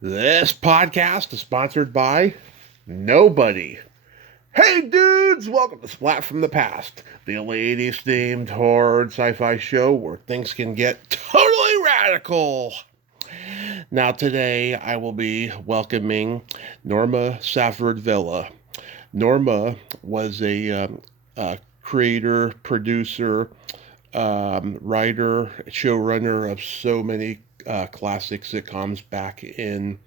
This podcast is sponsored by nobody. Hey dudes, welcome to Splat from the Past, the ladies themed horror sci-fi show where things can get totally radical. Now today I will be welcoming Norma Safford Vela. Norma was a creator, producer, writer, showrunner of so many classic sitcoms back in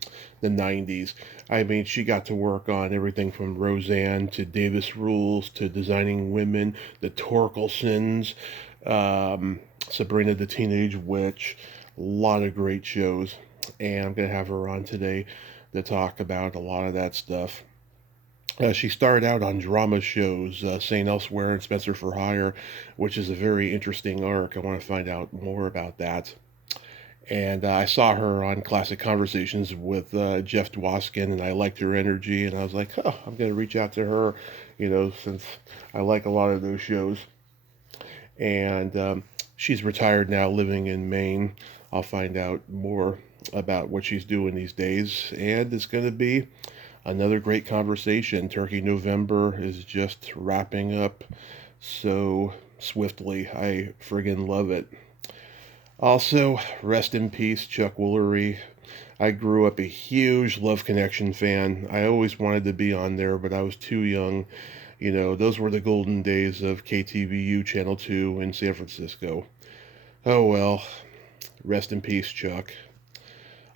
the 90s. I mean, she got to work on everything from Roseanne to Davis Rules to Designing Women, the Torkelsons, Sabrina the Teenage Witch, a lot of great shows. And I'm going to have her on today to talk about a lot of that stuff. She started out on drama shows, St. Elsewhere and Spencer for Hire, which is a very interesting arc. I want to find out more about that. And I saw her on Classic Conversations with Jeff Dwoskin, and I liked her energy, and I was like, oh, I'm going to reach out to her, since I like a lot of those shows. And she's retired now, living in Maine. I'll find out more about what she's doing these days, and it's going to be another great conversation. Turkey November is just wrapping up so swiftly. I friggin' love it. Also, rest in peace, Chuck Woolery. I grew up a huge Love Connection fan. I always wanted to be on there, but I was too young. Those were the golden days of KTVU Channel 2 in San Francisco. Oh well, rest in peace, Chuck.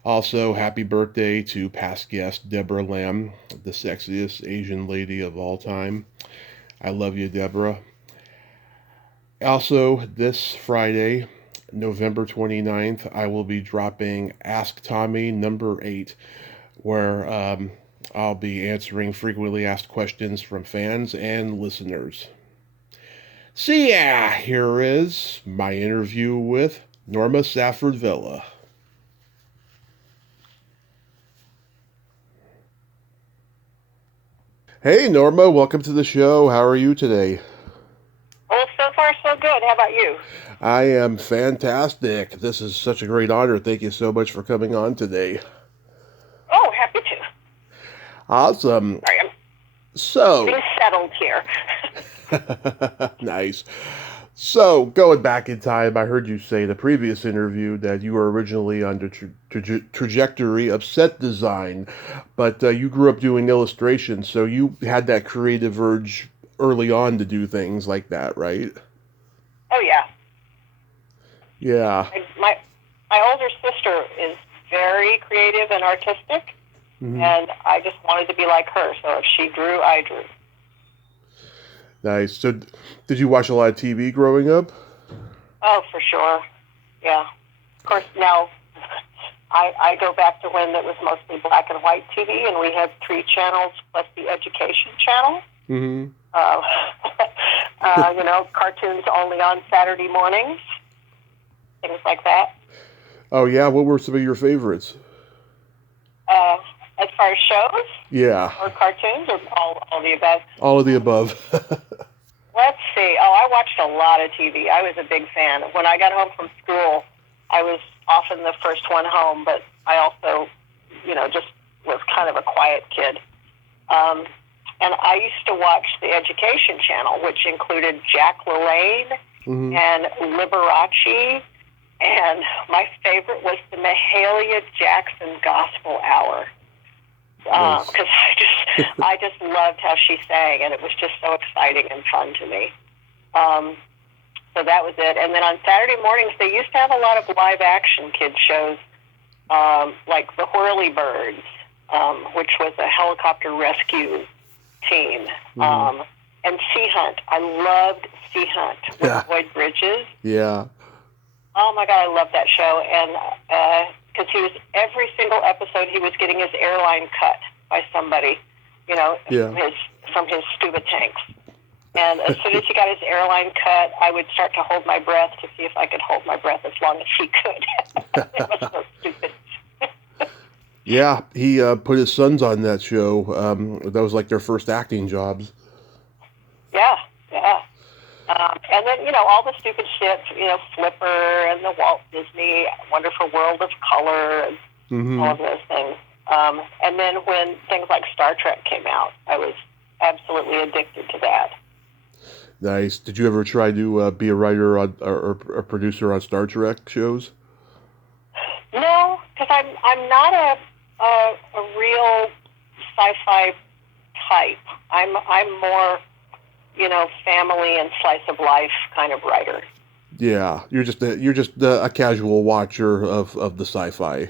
Also, happy birthday to past guest Deborah Lamb, the sexiest Asian lady of all time. I love you, Deborah. Also, this Friday, November 29th, I will be dropping Ask Tommy number 8, where I'll be answering frequently asked questions from fans and listeners. So yeah, here is my interview with Norma Safford Vela. Hey Norma, welcome to the show. How are you today? Well, so far so good. How about you? I am fantastic. This is such a great honor. Thank you so much for coming on today. Oh, happy to. Awesome. Sorry, I'm So, getting settled here. nice. So, going back in time, I heard you say in a previous interview that you were originally on the trajectory of set design, but you grew up doing illustration, so you had that creative urge early on to do things like that, right? Oh yeah, Yeah. my older sister is very creative and artistic, Hmm. and I just wanted to be like her. So if she drew, I drew. Nice. So, did you watch a lot of TV growing up? Oh, for sure. Yeah. Of course, now I go back to when it was mostly black and white TV, and we had 3 channels plus the education channel. Hmm. Uh, cartoons only on Saturday mornings, things like that. Oh, yeah. What were some of your favorites? Uh, as far as shows Yeah. or cartoons or all the above. All of the above. Let's see. Oh, I watched a lot of TV. I was a big fan. When I got home from school, I was often the first one home, but I also, just was kind of a quiet kid. And I used to watch the Education Channel, which included Jack LaLanne Hmm. and Liberace. And my favorite was the Mahalia Jackson Gospel Hour. Nice. Because I just loved how she sang, and it was just so exciting and fun to me. So that was it. And then on Saturday mornings, they used to have a lot of live action kids shows, like the Whirlybirds, which was a helicopter rescue team, Hmm. and Sea Hunt. I loved Sea Hunt with Yeah. Lloyd Bridges. Yeah. Oh my God, I love that show. And because every single episode, he was getting his airline cut by somebody, Yeah. from his scuba tanks. And as soon as he got his airline cut, I would start to hold my breath to see if I could hold my breath as long as he could. It was so stupid. Yeah, he put his sons on that show. That was like their first acting jobs. Yeah, yeah. And then, all the stupid shit, Flipper and the Walt Disney Wonderful World of Color. And Mm-hmm. all of those things. And then when things like Star Trek came out, I was absolutely addicted to that. Nice. Did you ever try to be a writer on, or a producer on Star Trek shows? No, because I'm not a real sci-fi type. I'm more, family and slice of life kind of writer. Yeah, you're just a casual watcher of the sci-fi.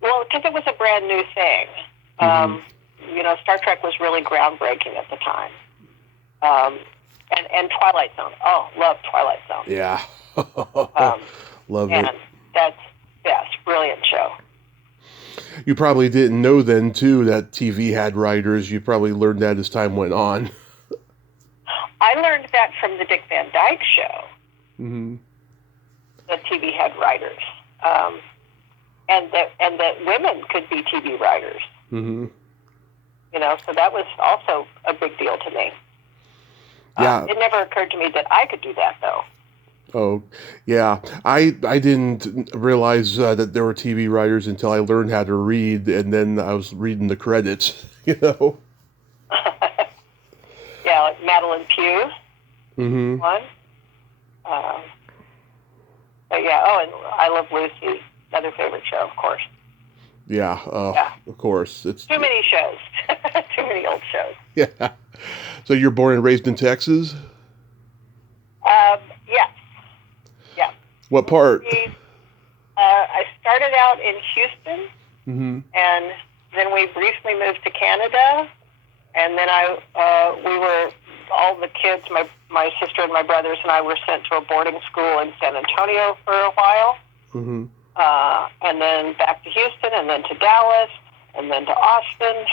Well, because it was a brand new thing. Star Trek was really groundbreaking at the time. And Twilight Zone. Oh, love Twilight Zone. Yeah. Love and it. That's brilliant show. You probably didn't know then too that TV had writers. You probably learned that as time went on. I learned that from the Dick Van Dyke Show. Mm-hmm. That TV had writers, and that women could be TV writers. Mm-hmm. So that was also a big deal to me. Yeah. It never occurred to me that I could do that, though. Oh, yeah. I didn't realize that there were TV writers until I learned how to read, and then I was reading the credits, Yeah, like Madeline Pugh. Mm-hmm. One. But yeah, and I Love Lucy, another favorite show, of course. Yeah, of course. It's too many shows. Too many old shows. Yeah. So you're born and raised in Texas? Yes. Yeah. What part? I started out in Houston, mm-hmm. and then we briefly moved to Canada, and then we were, all the kids, my sister and my brothers and I were sent to a boarding school in San Antonio for a while, mm-hmm. And then back to Houston, and then to Dallas, and then to Austin.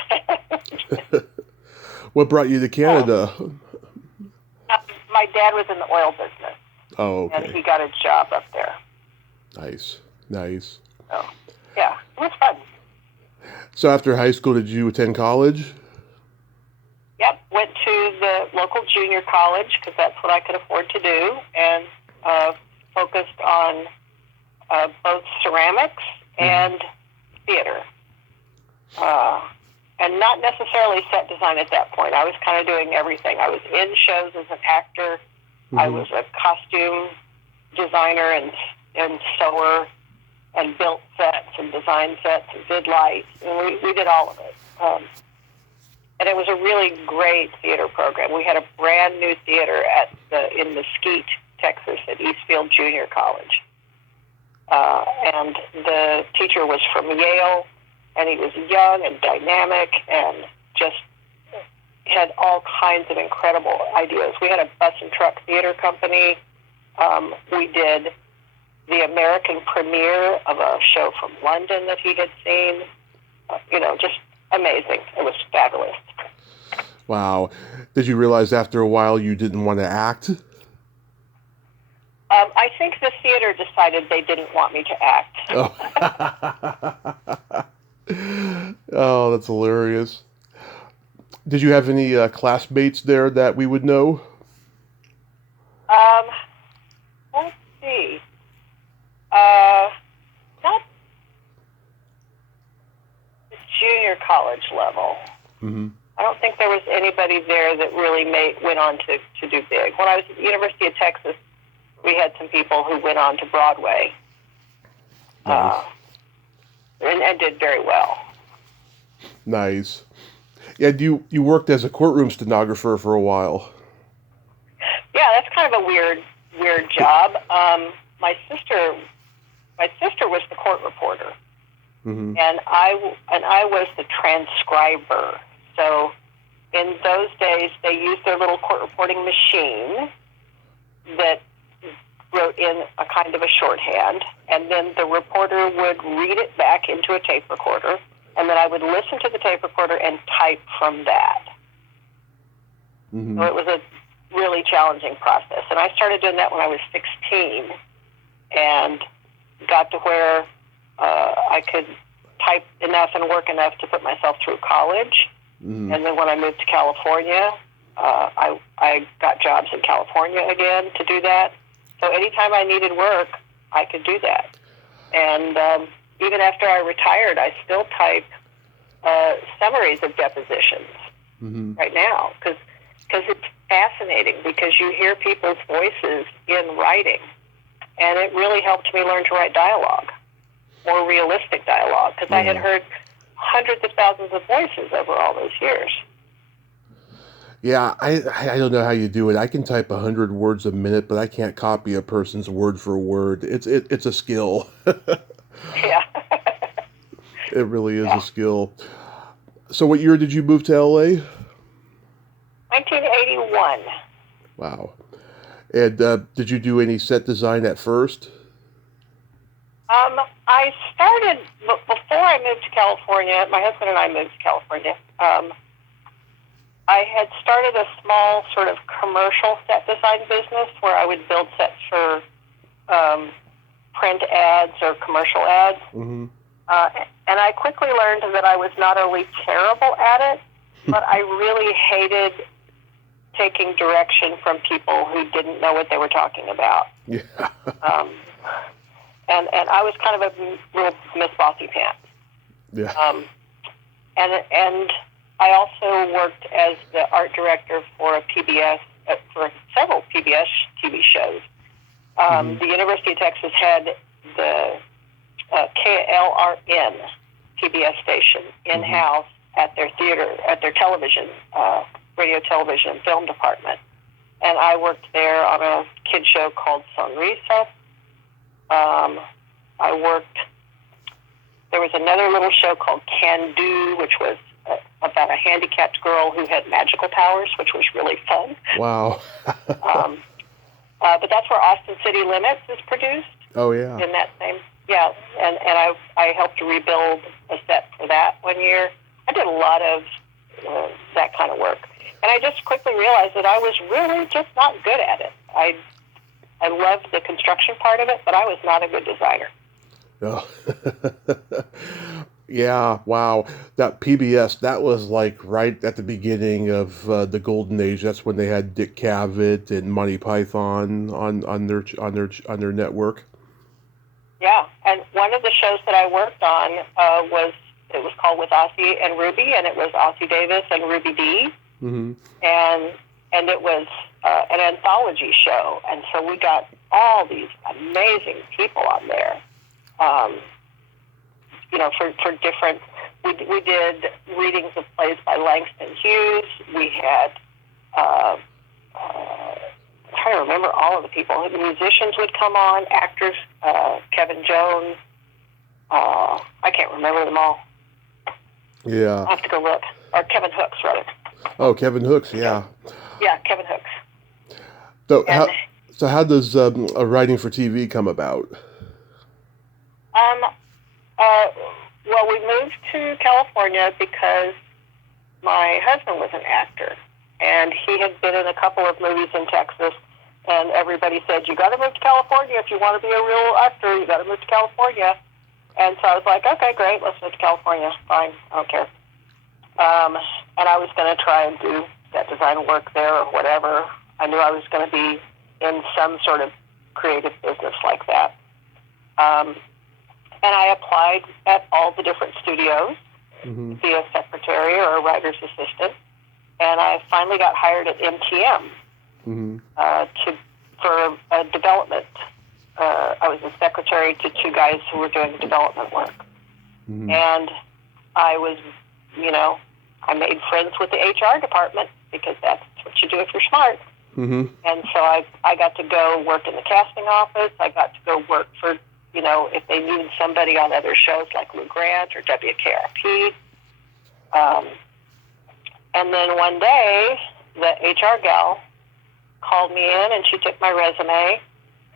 What brought you to Canada? My dad was in the oil business. Oh, okay. And he got a job up there. Nice. So, yeah, it was fun. So after high school, did you attend college? Yep, went to the local junior college because that's what I could afford to do, and focused on both ceramics and theater. And not necessarily set design at that point. I was kind of doing everything. I was in shows as an actor. Mm-hmm. I was a costume designer and sewer, and built sets and designed sets and did lights. And we did all of it. And it was a really great theater program. We had a brand new theater in Mesquite, Texas, at Eastfield Junior College. And the teacher was from Yale, and he was young and dynamic and just had all kinds of incredible ideas. We had a bus and truck theater company. We did the American premiere of a show from London that he had seen. Just amazing. It was fabulous. Wow. Did you realize after a while you didn't want to act? I think the theater decided they didn't want me to act. Oh, that's hilarious. Did you have any classmates there that we would know? Let's see. Not the junior college level. Mm-hmm. I don't think there was anybody there that really went on to do big. When I was at the University of Texas, we had some people who went on to Broadway. Nice. And did very well. Nice. Yeah, you worked as a courtroom stenographer for a while. Yeah, that's kind of a weird job. My sister was the court reporter, mm-hmm. and I was the transcriber. So in those days, they used their little court reporting machine that wrote in a kind of a shorthand, and then the reporter would read it back into a tape recorder, and then I would listen to the tape recorder and type from that. Mm-hmm. So it was a really challenging process. And I started doing that when I was 16 and got to where I could type enough and work enough to put myself through college. Mm-hmm. And then when I moved to California, I got jobs in California again to do that. So anytime I needed work, I could do that. And even after I retired, I still type summaries of depositions right now because it's fascinating because you hear people's voices in writing, and it really helped me learn to write dialogue, more realistic dialogue, because I had heard hundreds of thousands of voices over all those years. Yeah, I don't know how you do it. I can type 100 words a minute, but I can't copy a person's word for word. It's a skill. Yeah. It really is a skill. So what year did you move to LA? 1981. Wow. And did you do any set design at first? I started, before I moved to California, my husband and I moved to California, I had started a small sort of commercial set design business where I would build sets for print ads or commercial ads. Mm-hmm. And I quickly learned that I was not only terrible at it, but I really hated taking direction from people who didn't know what they were talking about. Yeah. And I was kind of a real Miss Bossy Pants. Yeah. And I also worked as the art director for a PBS, for several PBS TV shows. The University of Texas had the KLRN PBS station in-house at their theater, at their television, radio, television, and film department. And I worked there on a kid show called Sonrisa. There was another little show called Can Do, which was about a handicapped girl who had magical powers, which was really fun. Wow. But that's where Austin City Limits is produced. Oh, yeah. In that same, and I helped rebuild a set for that one year. I did a lot of that kind of work. And I just quickly realized that I was really just not good at it. I loved the construction part of it, but I was not a good designer. Oh. Yeah, wow. That PBS, that was like right at the beginning of the golden age. That's when they had Dick Cavett and Monty Python on their network. Yeah, and one of the shows that I worked on was called With Ossie and Ruby, and it was Ossie Davis and Ruby Dee. Mm-hmm. And it was an anthology show, and so we got all these amazing people on there. For different, we did readings of plays by Langston Hughes. We had, I'm trying to remember all of the people. The musicians would come on, actors, Kevin Jones. I can't remember them all. Yeah. I'll have to go look. Or Kevin Hooks, rather. Oh, Kevin Hooks, yeah. Yeah, Kevin Hooks. So how does writing for TV come about? Well, we moved to California because my husband was an actor, and he had been in a couple of movies in Texas, and everybody said, you got to move to California if you want to be a real actor, you got to move to California. And so I was like, okay, great, let's move to California, fine, I don't care. And I was going to try and do that design work there or whatever. I knew I was going to be in some sort of creative business like that. And I applied at all the different studios, be a secretary or a writer's assistant, and I finally got hired at MTM for a development. I was a secretary to two guys who were doing development work. And I was, I made friends with the HR department because that's what you do if you're smart. And so I got to go work in the casting office. I got to go work for, if they needed somebody on other shows like Lou Grant or WKRP. And then one day, the HR gal called me in and she took my resume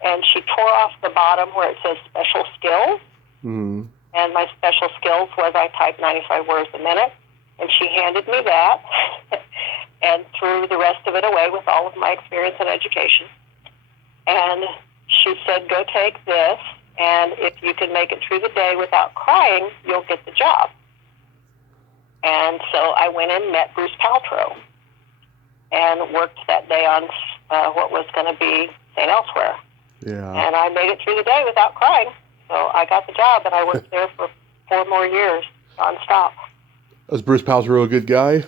and she tore off the bottom where it says special skills. And my special skills was I type 95 words a minute. And she handed me that and threw the rest of it away with all of my experience and education. And she said, go take this, and if you can make it through the day without crying, you'll get the job. And so I went and met Bruce Paltrow and worked that day on what was going to be St. Elsewhere. Yeah. And I made it through the day without crying. So I got the job, and I worked there for 4 more years, nonstop. Was Bruce Paltrow a good guy?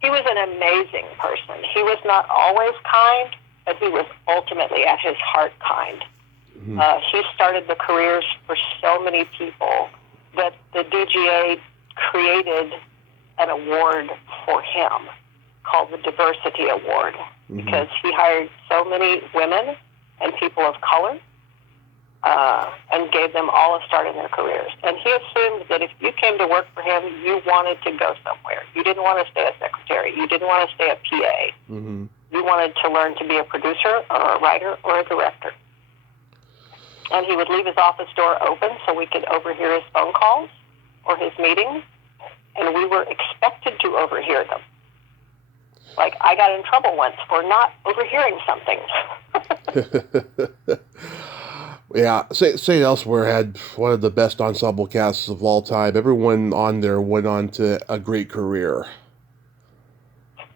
He was an amazing person. He was not always kind, but he was ultimately at his heart kind. Mm-hmm. He started the careers for so many people that the DGA created an award for him called the Diversity Award, mm-hmm. because he hired so many women and people of color and gave them all a start in their careers. And he assumed that if you came to work for him, you wanted to go somewhere. You didn't want to stay a secretary. You didn't want to stay a PA. Mm-hmm. You wanted to learn to be a producer or a writer or a director. And he would leave his office door open so we could overhear his phone calls or his meetings, and we were expected to overhear them. Like, I got in trouble once for not overhearing something. Yeah, St. Elsewhere had one of the best ensemble casts of all time. Everyone on there went on to a great career.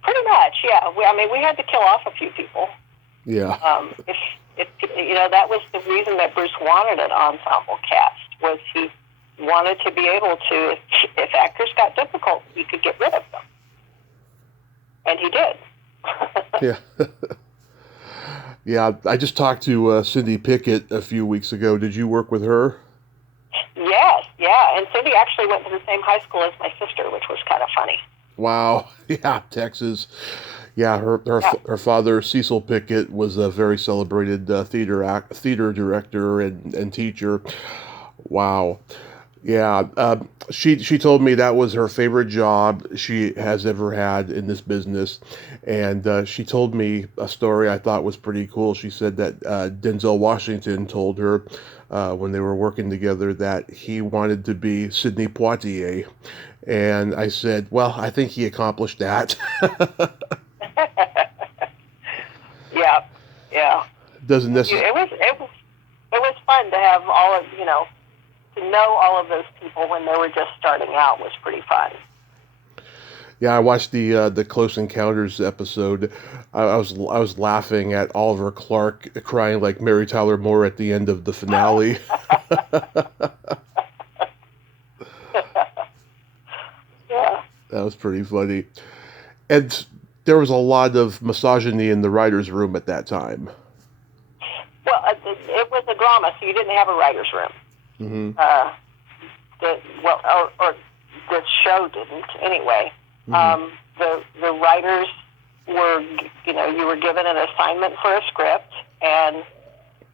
Pretty much, yeah. We had to kill off a few people. Yeah. If that was the reason that Bruce wanted an ensemble cast, was he wanted to be able to, if actors got difficult, he could get rid of them. And he did. Yeah. Yeah, I just talked to Cindy Pickett a few weeks ago. Did you work with her? Yes, yeah. And Cindy actually went to the same high school as my sister, which was kind of funny. Wow. Yeah, Texas. Yeah, her father, Cecil Pickett, was a very celebrated theater director and teacher. Wow. Yeah, she told me that was her favorite job she has ever had in this business, and she told me a story I thought was pretty cool. She said that Denzel Washington told her when they were working together that he wanted to be Sidney Poitier, and I said, well, I think he accomplished that. Yeah. Doesn't necessarily. It was fun to have all of to know all of those people when they were just starting out was pretty fun. Yeah, I watched the Close Encounters episode. I was laughing at Oliver Clark crying like Mary Tyler Moore at the end of the finale. Yeah. That was pretty funny. And there was a lot of misogyny in the writer's room at that time. Well, it was a drama, so you didn't have a writer's room. Mm-hmm. Or the show didn't anyway. Mm-hmm. The writers were, you were given an assignment for a script, and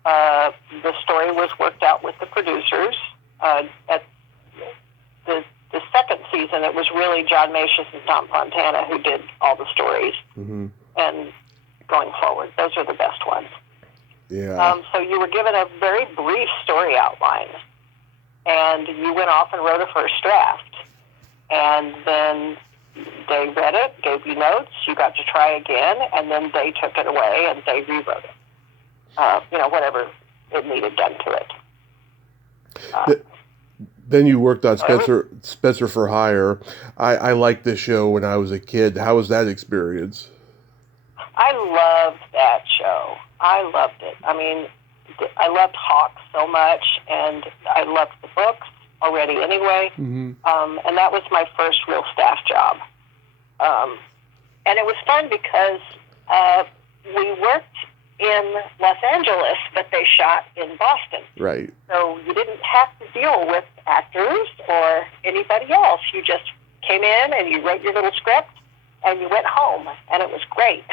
the story was worked out with the producers. At the second season, it was really John Masius and Tom Fontana who did all the stories. Mm-hmm. And going forward, those are the best ones. Yeah. So you were given a very brief story outline, and you went off and wrote a first draft. And then they read it, gave you notes, you got to try again, and then they took it away and they rewrote it. Whatever it needed done to it. Then you worked on Spencer for Hire. I liked this show when I was a kid. How was that experience? I loved that show. I loved it. I loved Hawk so much, and I loved the books already anyway. Mm-hmm. And that was my first real staff job. And it was fun because we worked in Los Angeles, but they shot in Boston. Right. So you didn't have to deal with actors or anybody else. You just came in and you wrote your little script and you went home, and it was great.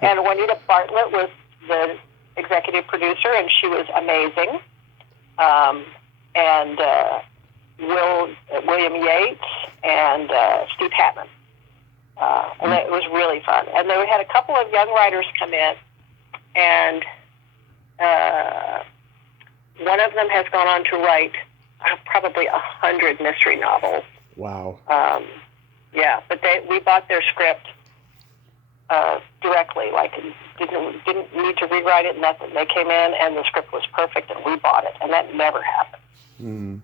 And Juanita Bartlett was the executive producer, and she was amazing. And William Yates and Steve Hatman. And it was really fun. And they had a couple of young writers come in, and one of them has gone on to write probably 100 mystery novels. Wow. Yeah, but we bought their script directly, like didn't need to rewrite it, nothing. They came in and the script was perfect, and we bought it, and that never happened. Mm.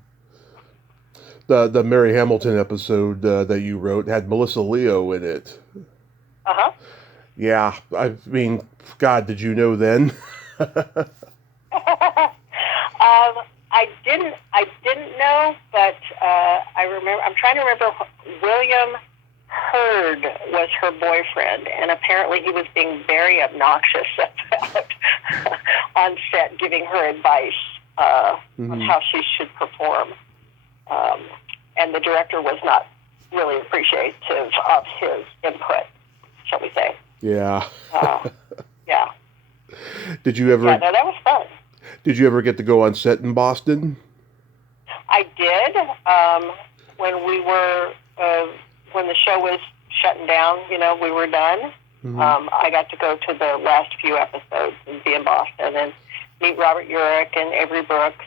The Mary Hamilton episode that you wrote had Melissa Leo in it. Uh-huh. Yeah, God, did you know then? I didn't know, but I remember. I'm trying to remember. William Hurd was her boyfriend, and apparently he was being very obnoxious about on set, giving her advice on how she should perform. And the director was not really appreciative of his input, shall we say? Yeah. Yeah. Did you ever? Yeah, no, that was fun. Did you ever get to go on set in Boston? I did. When we were, when the show was shutting down, we were done. I got to go to the last few episodes and be in Boston and meet Robert Urich and Avery Brooks.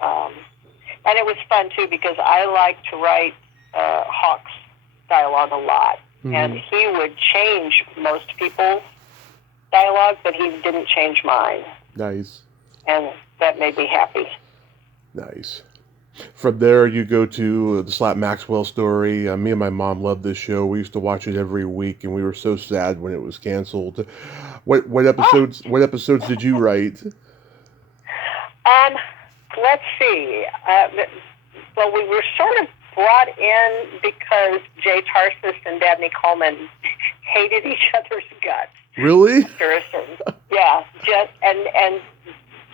And it was fun, too, because I like to write Hawk's dialogue a lot. And he would change most people's dialogue, but he didn't change mine. Nice. And that made me happy. Nice. From there, you go to the Slap Maxwell story. Me and my mom loved this show. We used to watch it every week, and we were so sad when it was canceled. What episodes? What episodes did you write? Let's see. Well, we were sort of brought in because Jay Tarsis and Dabney Coleman hated each other's guts. Really? Yeah. And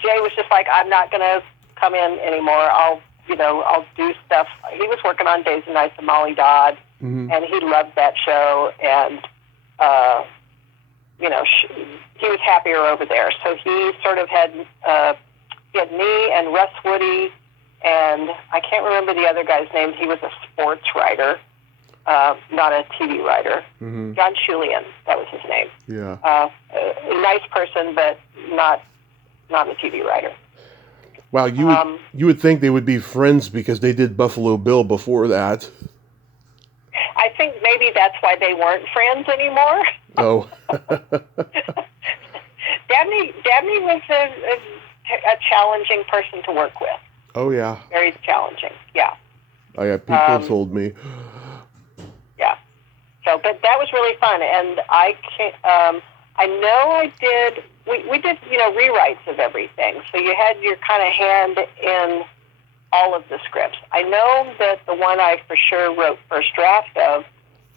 Jay was just like, I'm not going to come in anymore. I'll do stuff. He was working on Days and Nights of Molly Dodd, and he loved that show. And, he was happier over there. So he sort of had me and Russ Woody, and I can't remember the other guy's name. He was a sports writer, not a TV writer. John Schulian, that was his name. Yeah. A nice person, but not a TV writer. Wow, you would think they would be friends because they did Buffalo Bill before that. I think maybe that's why they weren't friends anymore. Oh. Dabney was a challenging person to work with. Oh, yeah. Very challenging, yeah. Oh, yeah, people told me. Yeah. So, but that was really fun, and I know I did. We did, rewrites of everything. So you had your kind of hand in all of the scripts. I know that the one I for sure wrote first draft of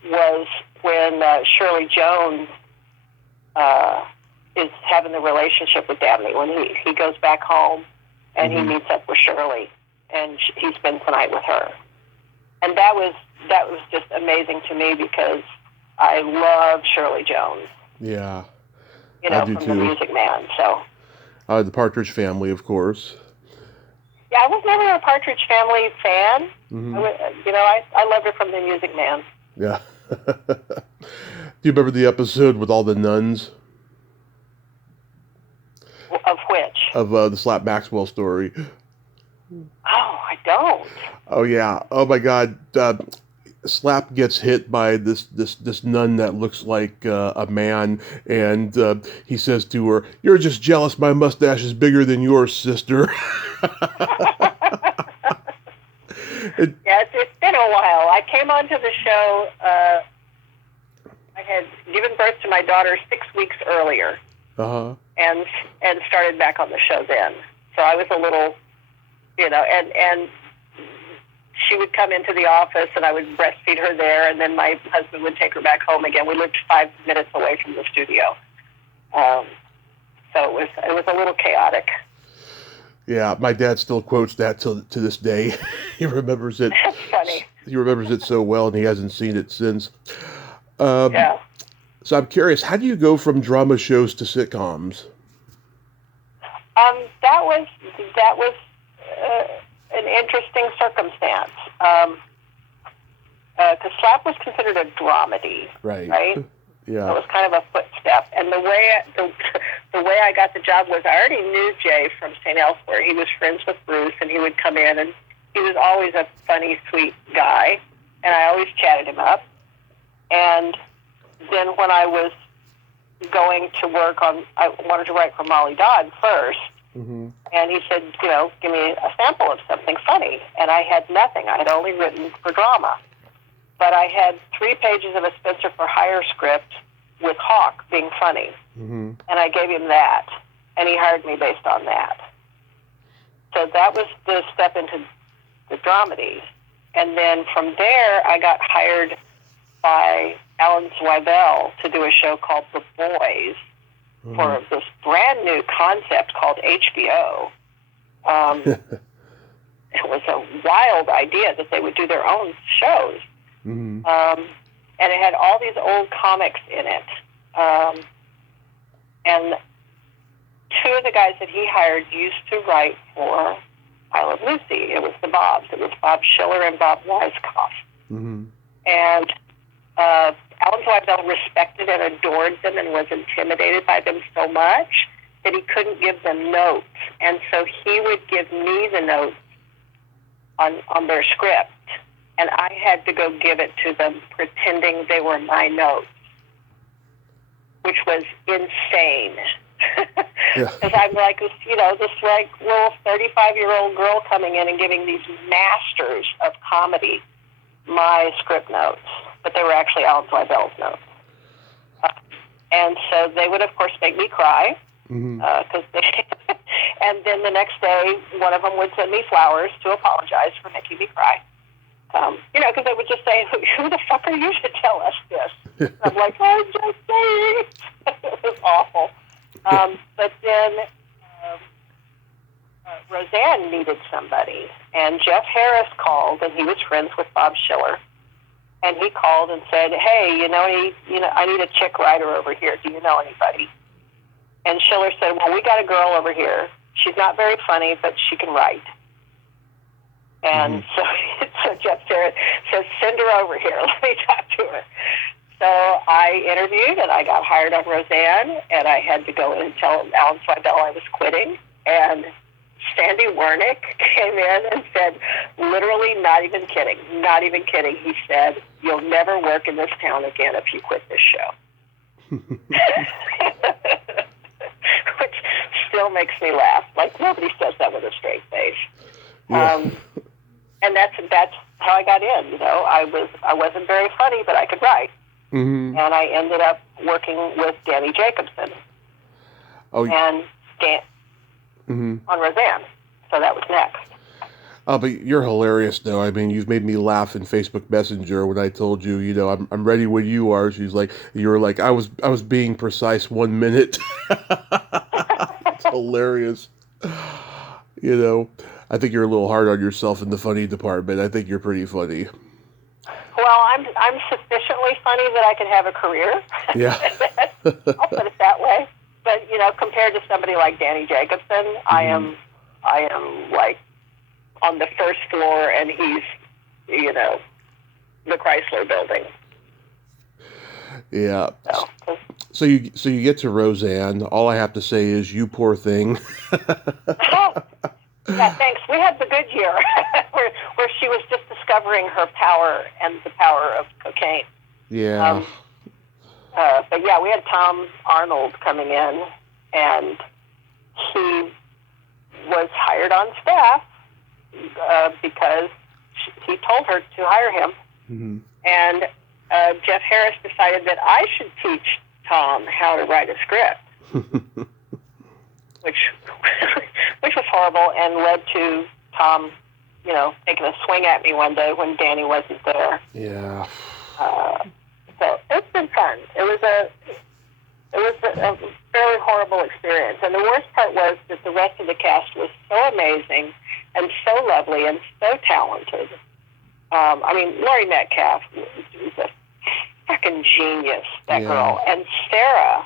was when Shirley Jones is having the relationship with Dabney, when he goes back home and he meets up with Shirley, and he spends the night with her. And that was just amazing to me because I love Shirley Jones. Yeah. I do from too. The Music Man, so. The Partridge Family, of course. Yeah, I was never a Partridge Family fan. I loved it from the Music Man. Yeah. Do you remember the episode with all the nuns? Of which? Of the Slap Maxwell story. Oh, I don't. Oh, yeah. Oh, my God. Slap gets hit by this nun that looks like a man, and he says to her, "You're just jealous my mustache is bigger than yours, sister." It's been a while. I came onto the show, I had given birth to my daughter 6 weeks earlier, and started back on the show then. So I was a little, and she would come into the office and I would breastfeed her there, and then my husband would take her back home again. We lived 5 minutes away from the studio. So it was a little chaotic. Yeah, my dad still quotes that to this day. He remembers it. That's funny. He remembers it so well, and he hasn't seen it since. Yeah. So I'm curious, how do you go from drama shows to sitcoms? That was an interesting circumstance. Because Slap was considered a dramedy, right? Yeah. It was kind of a footstep. And the way I got the job was I already knew Jay from St. Elsewhere. He was friends with Bruce, and he would come in, and he was always a funny, sweet guy, and I always chatted him up. And then when I was going to work I wanted to write for Molly Dodd first, and he said, give me a sample of something funny. And I had nothing. I had only written for drama. But I had 3 pages of a Spencer for Hire script with Hawk being funny. And I gave him that, and he hired me based on that. So that was the step into the dramedy. And then from there, I got hired by Alan Zweibel to do a show called The Boys for this brand new concept called HBO. It was a wild idea that they would do their own shows. And it had all these old comics in it. And two of the guys that he hired used to write for I Love Lucy. It was the Bobs. It was Bob Schiller and Bob Weiskopf. And Alan Zweibel respected and adored them and was intimidated by them so much that he couldn't give them notes. And so he would give me the notes on their script, and I had to go give it to them pretending they were my notes, which was insane. Because I'm like, this like little 35-year-old girl coming in and giving these masters of comedy my script notes, but they were actually Alan Zweibel's notes. And so they would, of course, make me cry. Cause and then the next day, one of them would send me flowers to apologize for making me cry. Because they would just say, "Who the fuck are you to tell us this?" I'm like, "I'm just saying." It was awful. But then Roseanne needed somebody, and Jeff Harris called, and he was friends with Bob Schiller. And he called and said, "Hey, I need a chick writer over here. Do you know anybody?" And Schiller said, "Well, we got a girl over here. She's not very funny, but she can write." And so Jeff Harris says, "Send her over here. Let me talk to her." So I interviewed, and I got hired on Roseanne, and I had to go in and tell Alan Zweibel I was quitting. And Sandy Wernick came in and said, literally, not even kidding, he said, "You'll never work in this town again if you quit this show." Which still makes me laugh. Like, nobody says that with a straight face. And that's how I got in. I wasn't very funny, but I could write. And I ended up working with Danny Jacobson and on Roseanne. So that was next. Oh, but you're hilarious, though. I mean, you've made me laugh in Facebook Messenger when I told you, I'm ready when you are. You were like, I was being precise 1 minute. It's hilarious. I think you're a little hard on yourself in the funny department. I think you're pretty funny. Well, I'm sufficiently funny that I could have a career. Yeah. I'll put it that way. But, compared to somebody like Danny Jacobson, I am like on the first floor, and he's, the Chrysler building. Yeah. So you get to Roseanne. All I have to say is, you poor thing. Yeah, thanks. We had the good year where she was just discovering her power and the power of cocaine. Yeah. But yeah, we had Tom Arnold coming in, and he was hired on staff because he told her to hire him. And Jeff Harris decided that I should teach Tom how to write a script, which was horrible and led to Tom, taking a swing at me one day when Danny wasn't there. Yeah. So it's been fun. It was a fairly horrible experience, and the worst part was that the rest of the cast was so amazing and so lovely and so talented. Laurie Metcalf was a fucking genius, that girl. And Sarah,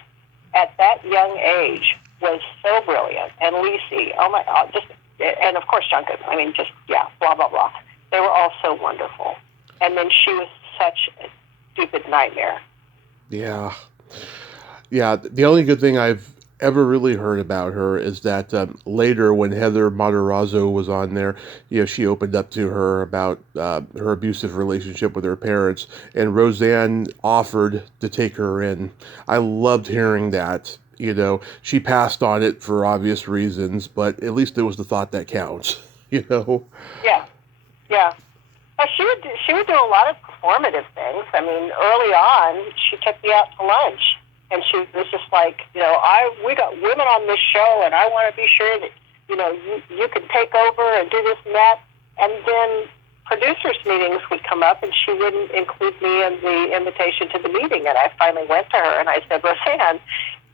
at that young age, was so brilliant. And Lacey, oh my God, and of course Junkin. Blah, blah, blah. They were all so wonderful. And then she was such a stupid nightmare. Yeah. Yeah, the only good thing I've ever really heard about her is that later when Heather Matarazzo was on there, she opened up to her about her abusive relationship with her parents, and Roseanne offered to take her in. I loved hearing that. She passed on it for obvious reasons, but at least it was the thought that counts. Yeah. Well, she would do a lot of performative things. Early on, she took me out to lunch, and she was just like, we got women on this show, and I want to be sure that you could take over and do this and that. And then producers' meetings would come up, and she wouldn't include me in the invitation to the meeting. And I finally went to her and I said, Roseanne,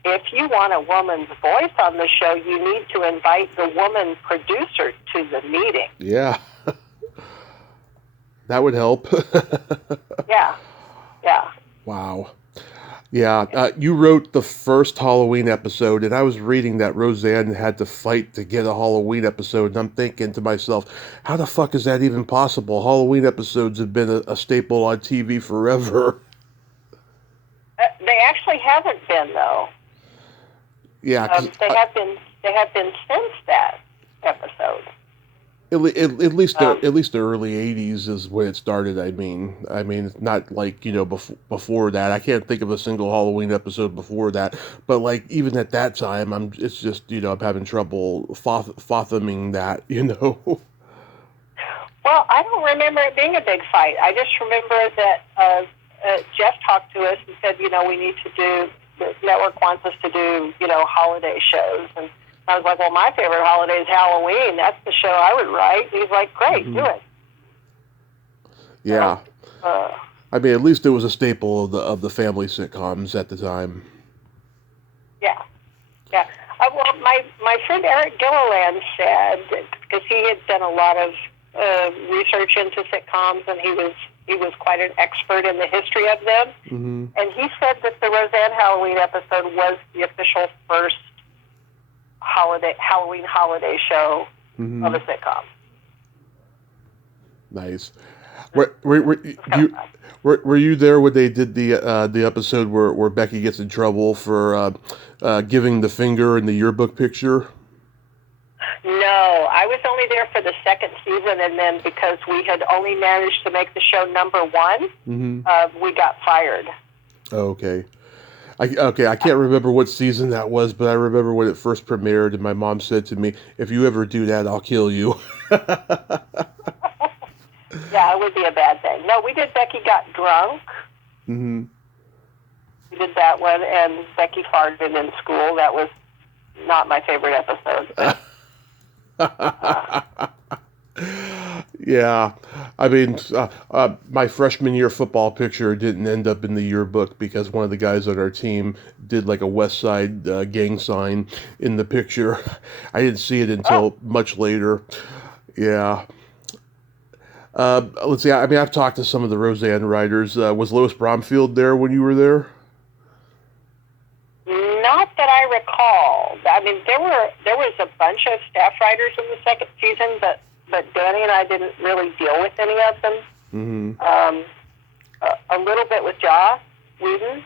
if you want a woman's voice on the show, you need to invite the woman producer to the meeting. Yeah. That would help. Yeah. Wow. Yeah, you wrote the first Halloween episode, and I was reading that Roseanne had to fight to get a Halloween episode, and I'm thinking to myself, how the fuck is that even possible? Halloween episodes have been a staple on TV forever. They actually haven't been, though. Yeah, they have been since that episode. At least the early '80s is when it started. I mean, not like before that. I can't think of a single Halloween episode before that. But like even at that time, I'm having trouble fathoming that. Well, I don't remember it being a big fight. I just remember that Jeff talked to us and said, we need to do. The network wants us to do, holiday shows, and I was like, well, my favorite holiday is Halloween. That's the show I would write. He's like, great, do it. Yeah. At least it was a staple of the family sitcoms at the time. Yeah. Well, my friend Eric Gilliland said, because he had done a lot of research into sitcoms, and he was quite an expert in the history of them. Mm-hmm. And he said that the Roseanne Halloween episode was the official first Halloween holiday show of a sitcom. Nice. Were you there when they did the episode where Becky gets in trouble for giving the finger in the yearbook picture? No, I was only there for the second season, and then because we had only managed to make the show number one, we got fired. Okay. I can't remember what season that was, but I remember when it first premiered, and my mom said to me, if you ever do that, I'll kill you. Yeah, it would be a bad thing. No, we did Becky Got Drunk. Mm-hmm. We did that one, and Becky farted in school. That was not my favorite episode. Yeah, my freshman year football picture didn't end up in the yearbook because one of the guys on our team did like a West Side gang sign in the picture. I didn't see it until much later. Yeah. Let's see. I've talked to some of the Roseanne writers. Was Lois Bromfield there when you were there? Not that I recall. There was a bunch of staff writers in the second season, but Danny and I didn't really deal with any of them. Mm-hmm. A little bit with Joss Whedon.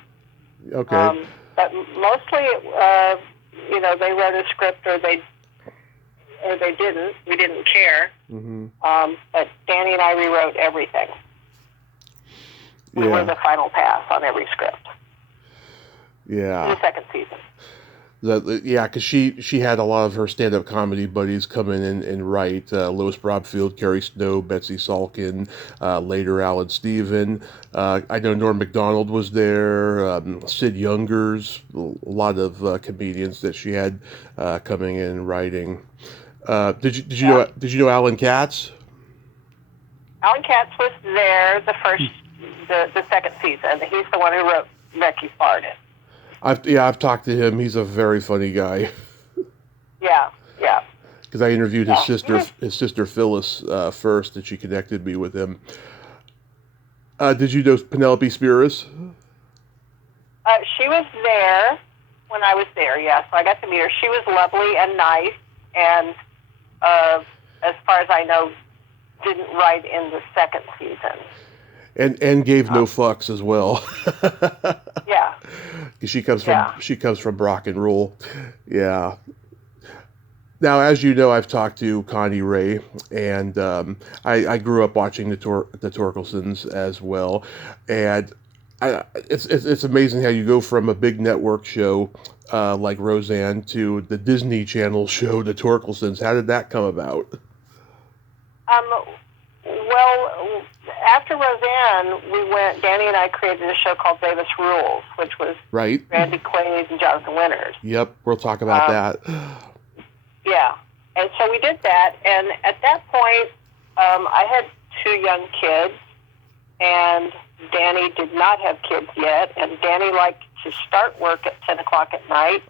Okay. But mostly, they wrote a script or they didn't. We didn't care. Mm-hmm. But Danny and I rewrote everything. We were the final pass on every script. Yeah. In the second season. Because she had a lot of her stand-up comedy buddies come in and write. Lois Bromfield, Carrie Snow, Betsy Salkin, later Alan Steven. I know Norm Macdonald was there. Sid Youngers, a lot of comedians that she had coming in and writing. Did you know Alan Katz? Alan Katz was there the second season. He's the one who wrote Becky Farted. I've talked to him. He's a very funny guy. Yeah. Because I interviewed his sister Phyllis first, and she connected me with him. Did you know Penelope Spheris? She was there when I was there. Yeah, so I got to meet her. She was lovely and nice, and as far as I know, didn't write in the second season. And gave no fucks as well. Yeah. She comes from rock and roll. Yeah. Now, as you know, I've talked to Connie Ray, and I grew up watching the Torkelsons as well, and it's amazing how you go from a big network show like Roseanne to the Disney Channel show, the Torkelsons. How did that come about? Well, after Roseanne, Danny and I created a show called Davis Rules, which was Randy Quaid and Jonathan Winters. Yep, we'll talk about that. Yeah, And so we did that, and at that point, I had 2 young kids, and Danny did not have kids yet, and Danny liked to start work at 10 o'clock at night,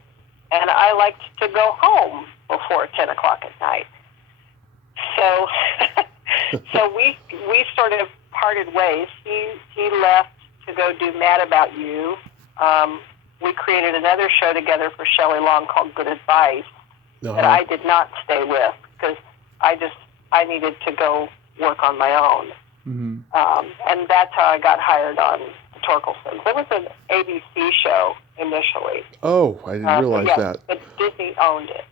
and I liked to go home before 10 o'clock at night. So so we sort of parted ways. He left to go do Mad About You. We created another show together for Shelley Long called Good Advice that I did not stay with because I needed to go work on my own. Mm-hmm. And that's how I got hired on the Torkelsons. It was an ABC show initially. Oh, I didn't realize that. But Disney owned it.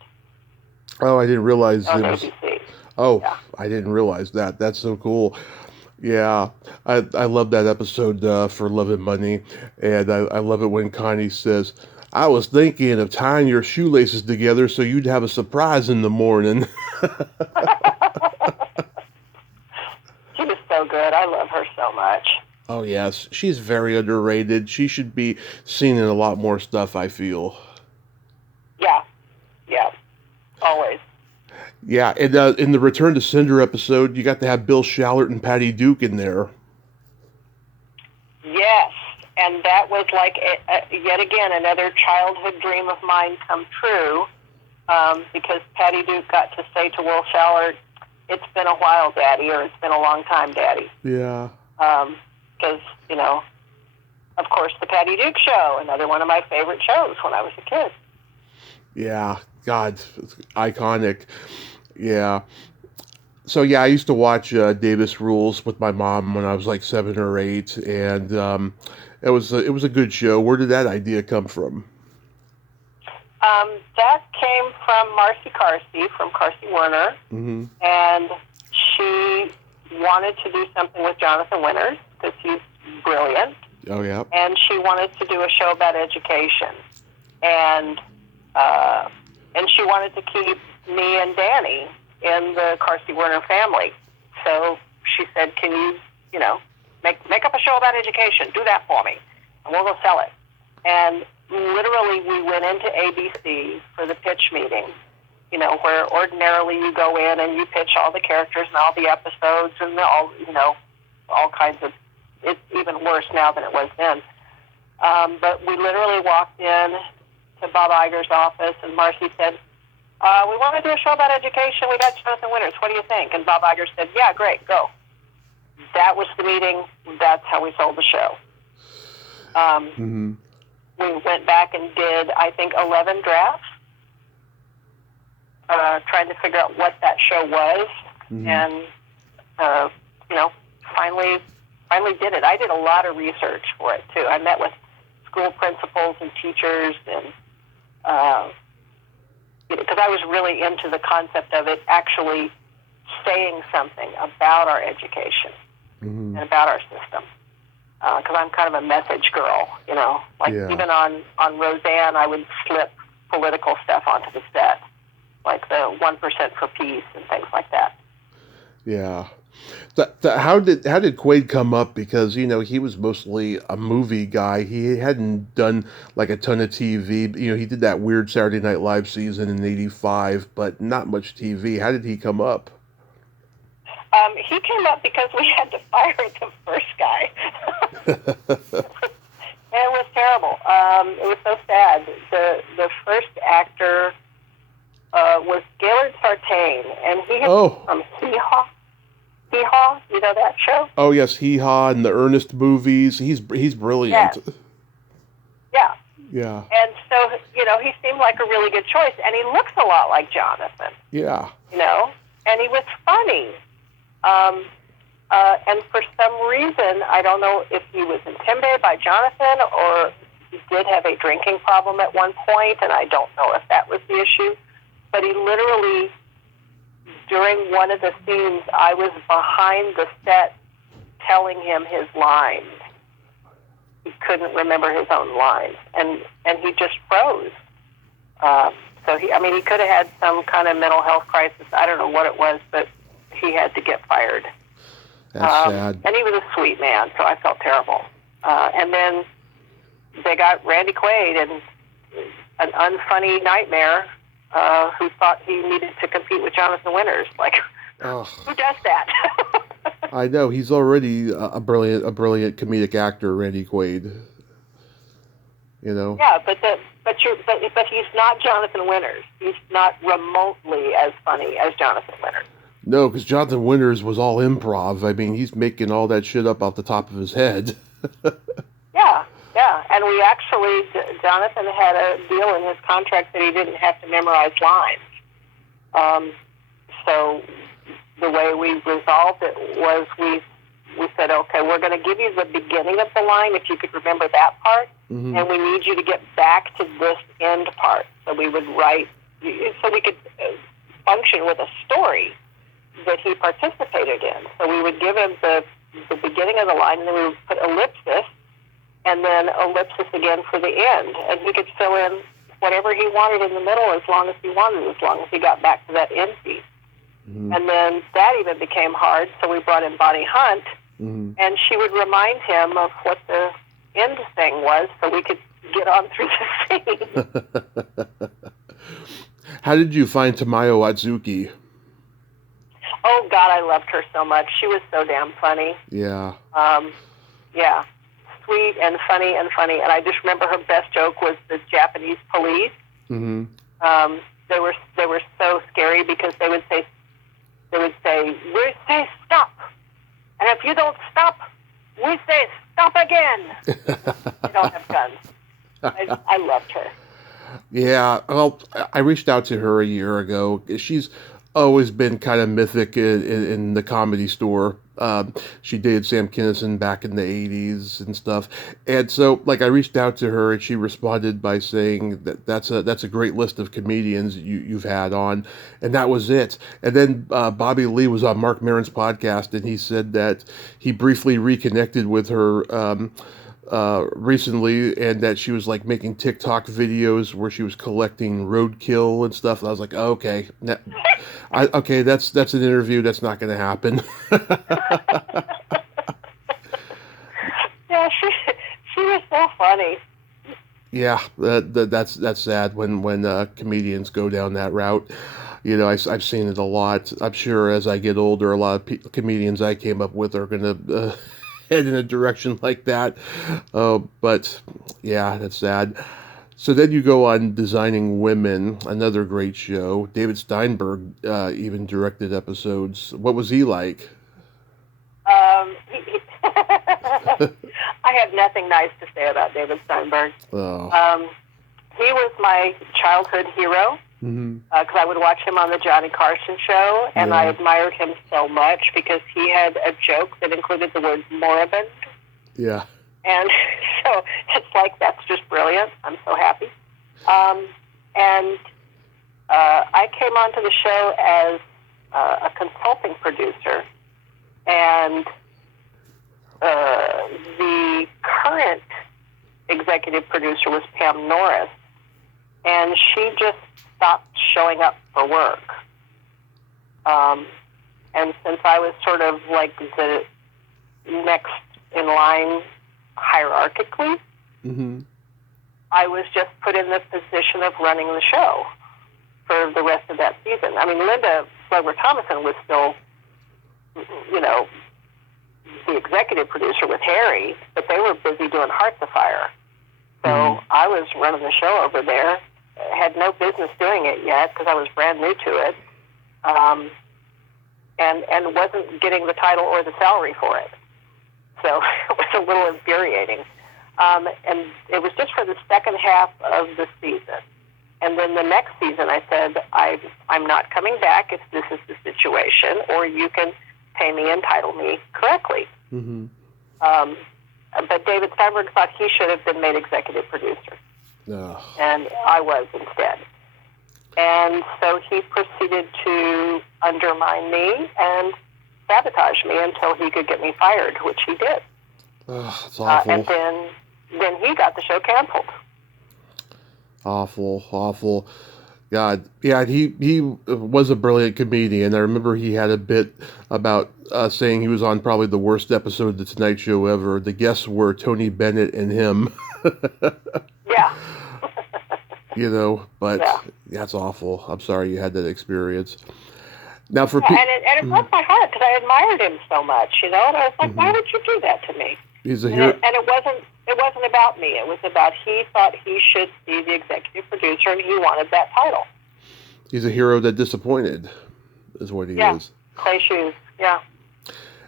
Oh, I didn't realize it was ABC. Oh, yeah. I didn't realize that. That's so cool. Yeah, I love that episode for Love and Money, and I love it when Connie says, "I was thinking of tying your shoelaces together so you'd have a surprise in the morning." She was so good. I love her so much. Oh, yes. She's very underrated. She should be seen in a lot more stuff, I feel. Yeah. Yeah. Always. Yeah, and in the Return to Cinder episode, you got to have Bill Shallert and Patty Duke in there. Yes, and that was like, yet again, another childhood dream of mine come true, because Patty Duke got to say to Will Shallert, "It's been a while, Daddy," or "It's been a long time, Daddy." Yeah. Because, of course, the Patty Duke Show, another one of my favorite shows when I was a kid. Yeah, God, it's iconic. Yeah. So, yeah, I used to watch Davis Rules with my mom when I was like 7 or 8, and it was a good show. Where did that idea come from? That came from Marcy Carsey, from Carsey Werner, mm-hmm. and she wanted to do something with Jonathan Winters because he's brilliant. Oh, yeah. And she wanted to do a show about education, and she wanted to keep me and Danny in the Carsey Werner family. So she said, "Can you, make up a show about education? Do that for me, and we'll go sell it." And literally, we went into ABC for the pitch meeting, where ordinarily you go in and you pitch all the characters and all the episodes and all kinds of. It's even worse now than it was then. But we literally walked in to Bob Iger's office, and Marcy said, "We want to do a show about education. We got Jonathan Winters. What do you think?" And Bob Iger said, "Yeah, great, go." That was the meeting. That's how we sold the show. Mm-hmm. We went back and did, I think, 11 drafts, trying to figure out what that show was, mm-hmm. and finally did it. I did a lot of research for it too. I met with school principals and teachers, and because I was really into the concept of it actually saying something about our education, mm-hmm. and about our system. Because I'm kind of a message girl, even on Roseanne, I would slip political stuff onto the set, like the 1% for peace and things like that. Yeah. How did Quaid come up? Because he was mostly a movie guy. He hadn't done like a ton of TV. He did that weird Saturday Night Live season in '85, but not much TV. How did he come up? He came up because we had to fire the first guy. It was terrible. It was so sad. The first actor was Gaylord Sartain, and he had from Hee Haw. Hee Haw, you know that show? Oh yes, Hee Haw and the Ernest movies. He's brilliant. Yes. Yeah. Yeah. And so he seemed like a really good choice, and he looks a lot like Jonathan. Yeah. And he was funny. And for some reason, I don't know if he was intimidated by Jonathan or he did have a drinking problem at one point, and I don't know if that was the issue. But he literally, during one of the scenes, I was behind the set telling him his lines. He couldn't remember his own lines, and he just froze. So he could have had some kind of mental health crisis. I don't know what it was, but he had to get fired. That's sad. And he was a sweet man, so I felt terrible. And then they got Randy Quaid, and an unfunny nightmare, who thought he needed to compete with Jonathan Winters. Like, Oh, who does that? I know he's already a brilliant comedic actor, Randy Quaid. You know. Yeah, but he's not Jonathan Winters. He's not remotely as funny as Jonathan Winters. No, because Jonathan Winters was all improv. I mean, he's making all that shit up off the top of his head. Yeah, yeah. And we actually, Jonathan had a deal in his contract that he didn't have to memorize lines. So the way we resolved it was we said, okay, we're going to give you the beginning of the line if you could remember that part, and we need you to get back to this end part. So we would write, so we could function with a story that he participated in. So we would give him the beginning of the line, and then we would put ellipsis, and then ellipsis again for the end. And he could fill in whatever he wanted in the middle as long as he wanted, as long as he got back to that end piece. And then that even became hard, so we brought in Bonnie Hunt, and she would remind him of what the end thing was so we could get on through the scene. How did you find Tamayo Atsuki? Oh, God, I loved her so much. She was so damn funny. Yeah. Yeah. Sweet and funny and funny. And I just remember her best joke was the Japanese police. They were so scary because they would say, we say stop. And if you don't stop, we say stop again. They don't have guns. I loved her. Yeah, well, I reached out to her a year ago. She's always been kind of mythic in the Comedy Store. She dated Sam Kinison back in the 80s and stuff. And so, like, I reached out to her, and she responded by saying that's a great list of comedians you've had on, and that was it. And then Bobby Lee was on Mark Maron's podcast, and he said that he briefly reconnected with her recently, and that she was like making TikTok videos where she was collecting roadkill and stuff. And I was like, oh, okay, okay, that's an interview. That's not going to happen. Yeah, she was so funny. Yeah, that's sad when comedians go down that route. You know, I've seen it a lot. I'm sure as I get older, a lot of comedians I came up with are going to head in a direction like that. But yeah, that's sad. So then you go on Designing Women, another great show. David Steinberg even directed episodes. What was he like? I have nothing nice to say about David Steinberg. Oh. He was my childhood hero because I would watch him on the Johnny Carson show, and I admired him so much because he had a joke that included the word moribund. Yeah. And so it's like, that's just brilliant. I'm so happy. And I came onto the show as a consulting producer, and the current executive producer was Pam Norris, and she just stopped showing up for work. And since I was sort of like the next in line hierarchically, I was just put in the position of running the show for the rest of that season. I mean, Linda Slover Thomason was still, you know, the executive producer with Harry, but they were busy doing Hearts of Fire. So I was running the show over there. Had no business doing it yet because I was brand new to it, and wasn't getting the title or the salary for it. So it was a little infuriating. And it was just for the second half of the season. And then the next season I said, I'm not coming back if this is the situation, or you can pay me and title me correctly. But David Steinberg thought he should have been made executive producer. And I was instead. And so he proceeded to undermine me and sabotage me until he could get me fired, which he did. That's awful. And then he got the show canceled. Awful. God, yeah, he was a brilliant comedian. I remember he had a bit about saying he was on probably the worst episode of The Tonight Show ever. The guests were Tony Bennett and him. Yeah. But Yeah. that's awful. I'm sorry you had that experience. Now for Yeah, and it broke my heart because I admired him so much, and I was like, why would you do that to me? he's a hero. And it wasn't about me. It was about he thought he should be the executive producer, and he wanted that title. He's a hero that disappointed, is what he is. Clay shoes. Yeah.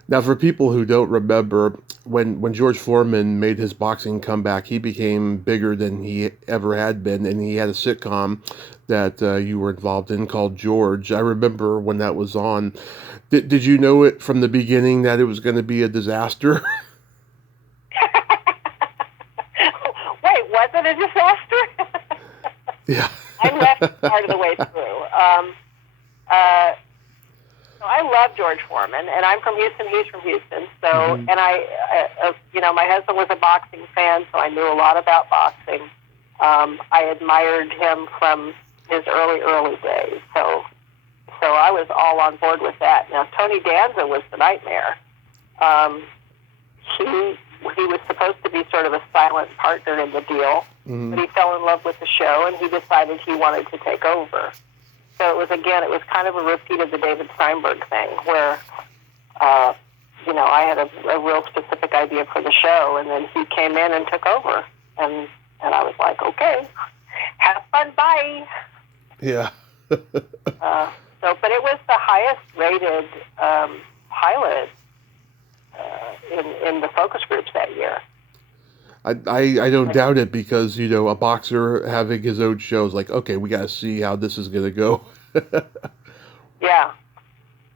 Now, for people who don't remember, when George Foreman made his boxing comeback, he became bigger than he ever had been, and he had a sitcom that you were involved in called George. I remember when that was on. Did you know it from the beginning that it was going to be a disaster? Wait, was it a disaster? Yeah. I left part of the way through. So I love George Foreman, and I'm from Houston. He's from Houston. So, and my husband was a boxing fan, so I knew a lot about boxing. I admired him from his early days. So I was all on board with that. Now, Tony Danza was the nightmare. He was supposed to be sort of a silent partner in the deal, but he fell in love with the show, and he decided he wanted to take over. So it was kind of a repeat of the David Steinberg thing, where, I had a real specific idea for the show, and then he came in and took over, and I was like, okay, have fun, bye. Yeah. But it was the highest rated pilot in the focus groups that year. I don't doubt it because, a boxer having his own show is like, okay, we got to see how this is going to go. Yeah.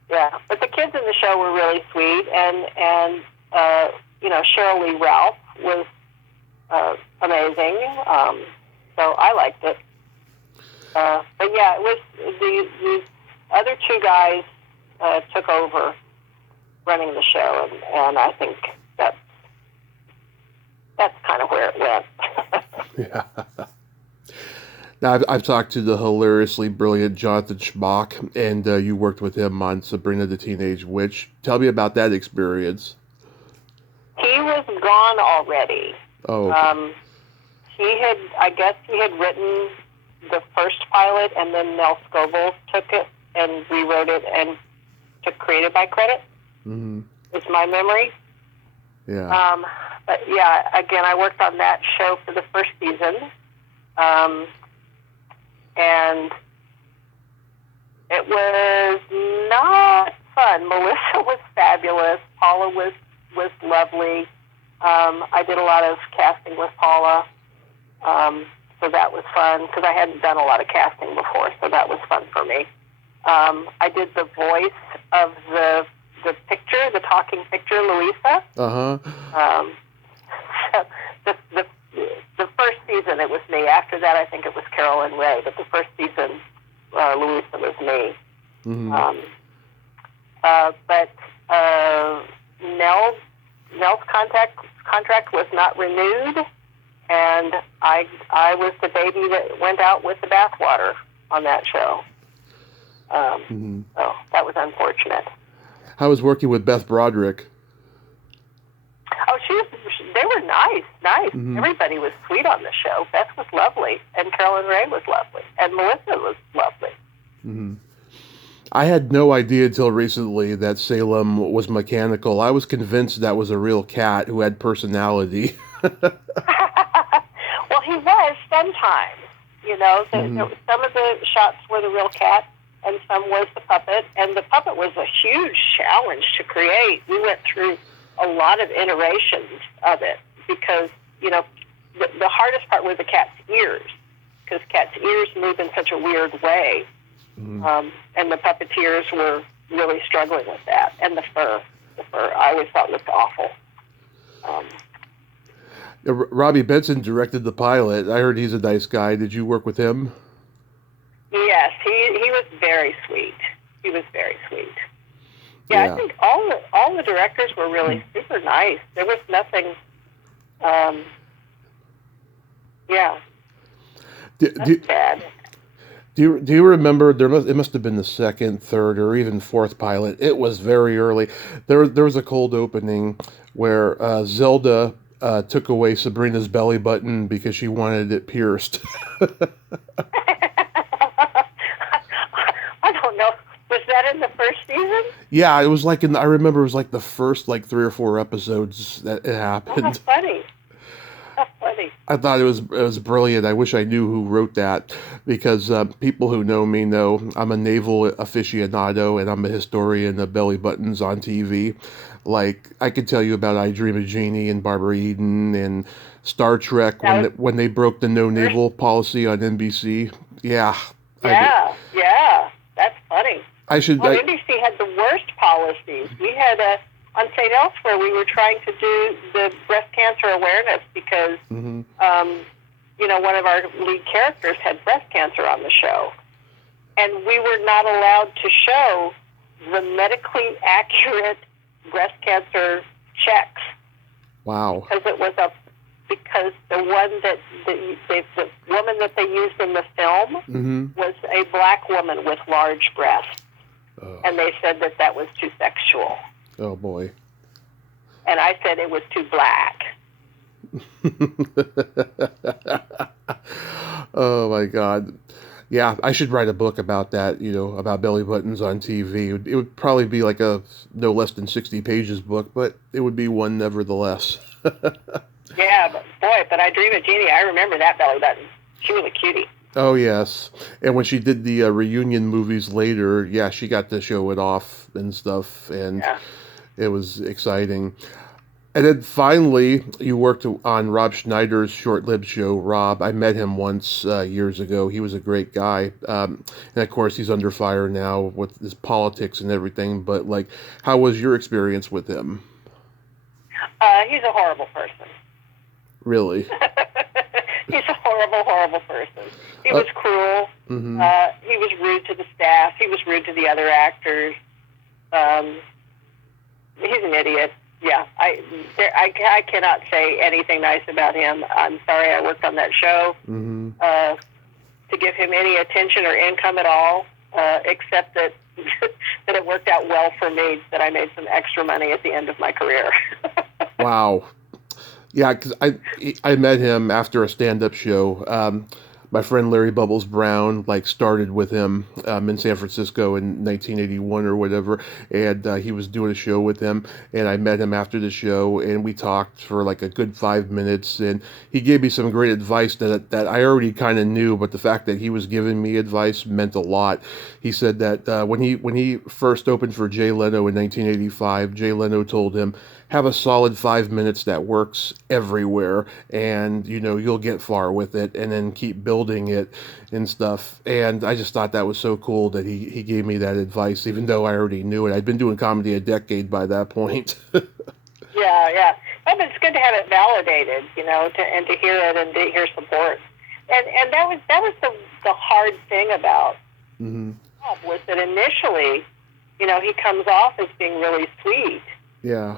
But the kids in the show were really sweet, and Cheryl Lee Ralph was amazing. So I liked it. But yeah, it was the other two guys took over running the show, and I think that's kind of where it went. Yeah. Now, I've talked to the hilariously brilliant Jonathan Schmock, and you worked with him on Sabrina the Teenage Witch. Tell me about that experience. He was gone already. Oh. Okay. I guess he had written the first pilot, and then Nell Scoville took it and rewrote it and took creative by credit. Mm-hmm. Is my memory. Yeah. But yeah, again, I worked on that show for the first season. And it was not fun. Melissa was fabulous. Paula was lovely. I did a lot of casting with Paula. So that was fun because I hadn't done a lot of casting before, so that was fun for me. I did the voice of the picture, the talking picture, Louisa. Uh-huh. So the first season it was me. After that, I think it was Carolyn Ray. But the first season, Louisa was me. Mm-hmm. But Nell's contract was not renewed, and I was the baby that went out with the bathwater on that show. So that was unfortunate. How was working with Beth Broderick? Oh, they were nice. Mm-hmm. Everybody was sweet on the show. Beth was lovely, and Carolyn Ray was lovely, and Melissa was lovely. Mm-hmm. I had no idea until recently that Salem was mechanical. I was convinced that was a real cat who had personality. Well, he was sometimes. Some of the shots were the real cat, and some was the puppet. And the puppet was a huge challenge to create. We went through a lot of iterations of it because, the hardest part were the cat's ears, because cat's ears move in such a weird way. Mm-hmm. And the puppeteers were really struggling with that. And the fur I always thought looked awful. Robbie Benson directed the pilot. I heard he's a nice guy. Did you work with him? Yes, he was very sweet. He was very sweet. Yeah, I think all the directors were really super nice. There was nothing. Bad. Do you remember? It must have been the second, third, or even fourth pilot. It was very early. There was a cold opening where Zelda took away Sabrina's belly button because she wanted it pierced. I don't know. Was that in the first season? Yeah, it was like I remember it was like the first like 3 or 4 episodes that it happened. Oh, that's funny. That's funny. I thought it was brilliant. I wish I knew who wrote that, because people who know me know I'm a naval aficionado and I'm a historian of belly buttons on TV. Like, I could tell you about I Dream of Jeannie and Barbara Eden and Star Trek when they broke the no naval policy on NBC. Yeah, yeah, that's funny. NBC had the worst policies. We had on St. Elsewhere, we were trying to do the breast cancer awareness because, one of our lead characters had breast cancer on the show. And we were not allowed to show the medically accurate breast cancer checks. Wow. Because the one the woman that they used in the film was a black woman with large breasts. And they said that was too sexual. Oh, boy. And I said it was too black. Oh, my God. Yeah, I should write a book about that, about belly buttons on TV. It would probably be like a no less than 60 pages book, but it would be one nevertheless. Yeah, but I Dream of Jeannie, I remember that belly button. She was a cutie. Oh, yes. And when she did the reunion movies later, yeah, she got to show it off and stuff, and it was exciting. And then finally, you worked on Rob Schneider's short-lived show, Rob. I met him once years ago. He was a great guy. And, of course, he's under fire now with his politics and everything. But, how was your experience with him? He's a horrible person. Really? He's a horrible, horrible person. He was cruel. Mm-hmm. He was rude to the staff. He was rude to the other actors. He's an idiot. Yeah, I cannot say anything nice about him. I'm sorry I worked on that show to give him any attention or income at all, except that that it worked out well for me, that I made some extra money at the end of my career. Wow. Yeah, because I met him after a stand-up show. My friend Larry Bubbles Brown started with him in San Francisco in 1981 or whatever, and he was doing a show with him, and I met him after the show, and we talked for a good 5 minutes, and he gave me some great advice that I already kind of knew, but the fact that he was giving me advice meant a lot. He said that when he first opened for Jay Leno in 1985, Jay Leno told him, have a solid 5 minutes that works everywhere, and you'll get far with it, and then keep building it and stuff. And I just thought that was so cool that he gave me that advice, even though I already knew it. I'd been doing comedy a decade by that point. Yeah. But it's good to have it validated, and to hear it and to hear support. And that was the hard thing about Bob, was that initially, he comes off as being really sweet. Yeah.